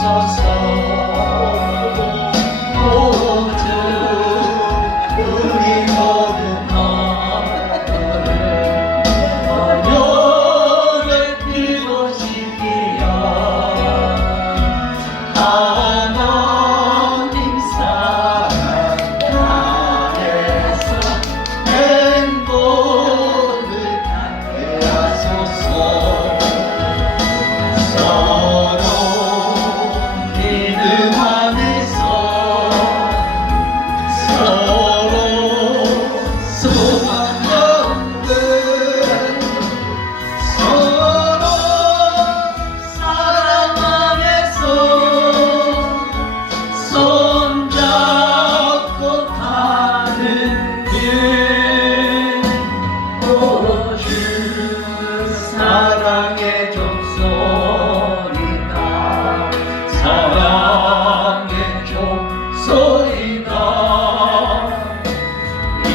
주소서. 모두 우리 모든 허물을 번영의 피로 씻기려 하나님 사랑 안에서 행복을 갖게 하소서. 서로 믿음 안에서 서로 소망 없는 서로 사랑 안에서 손잡고 가는 길. 오 주 사랑의 종소리다. 사랑의 종소리다. 이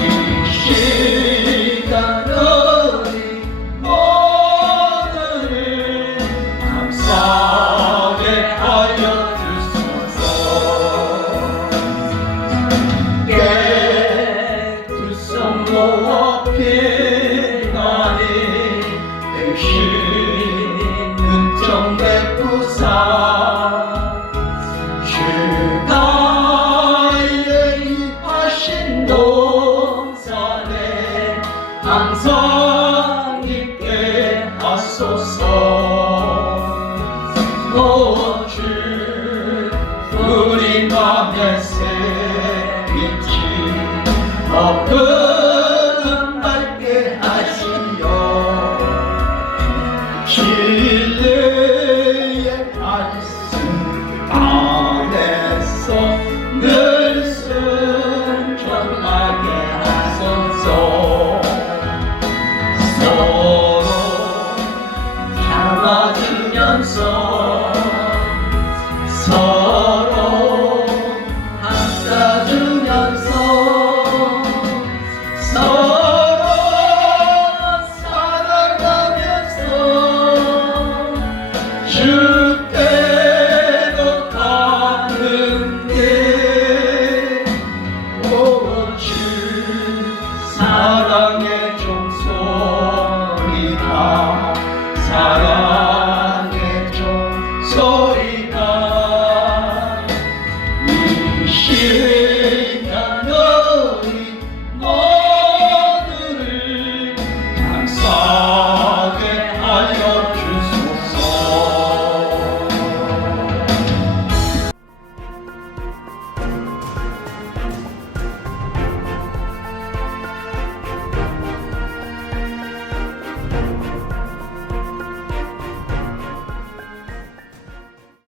시간 우리 모두를 감사하게 하여 주소서. 두 손 모아 피나니 되시는 정 베푸사. 주가 예입하신 동산에 항상 있게 하소서. 오 주 우리 맘에 새빛이 더 큰 밝게 하시어 진리의 말씀 안에서 늘 순종하게 하소서. 서로 참아주면서 서로 감싸주면서 서로 사랑하면서 주께로 가는 길. 오 주 사랑의 종소리다. 사랑의 종소리다. 이 시간